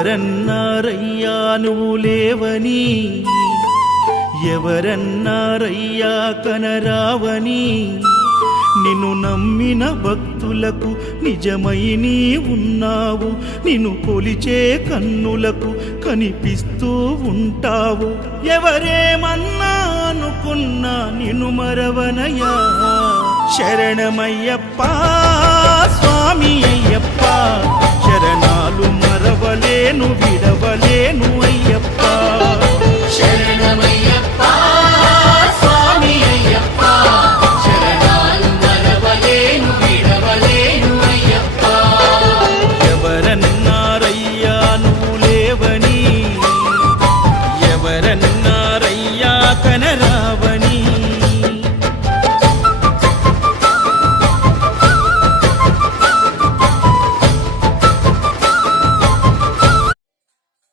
ఎవరన్నారయ్యా నువ్వు లేవని, ఎవరన్నారయ్యా కనరావని, నిన్ను నమ్మిన భక్తులకు నిజమై నీ ఉన్నావు, నిన్ను కొలిచే కన్నులకు కనిపిస్తూ ఉంటావు. ఎవరేమన్నా అనుకున్నా నిన్ను మరవనయ్యా. శరణమయ్యప్ప స్వామి అయ్యప్ప, శరణాలు మరవలేను విడవలేను అయ్యప్ప. శరణమయ్యప్ప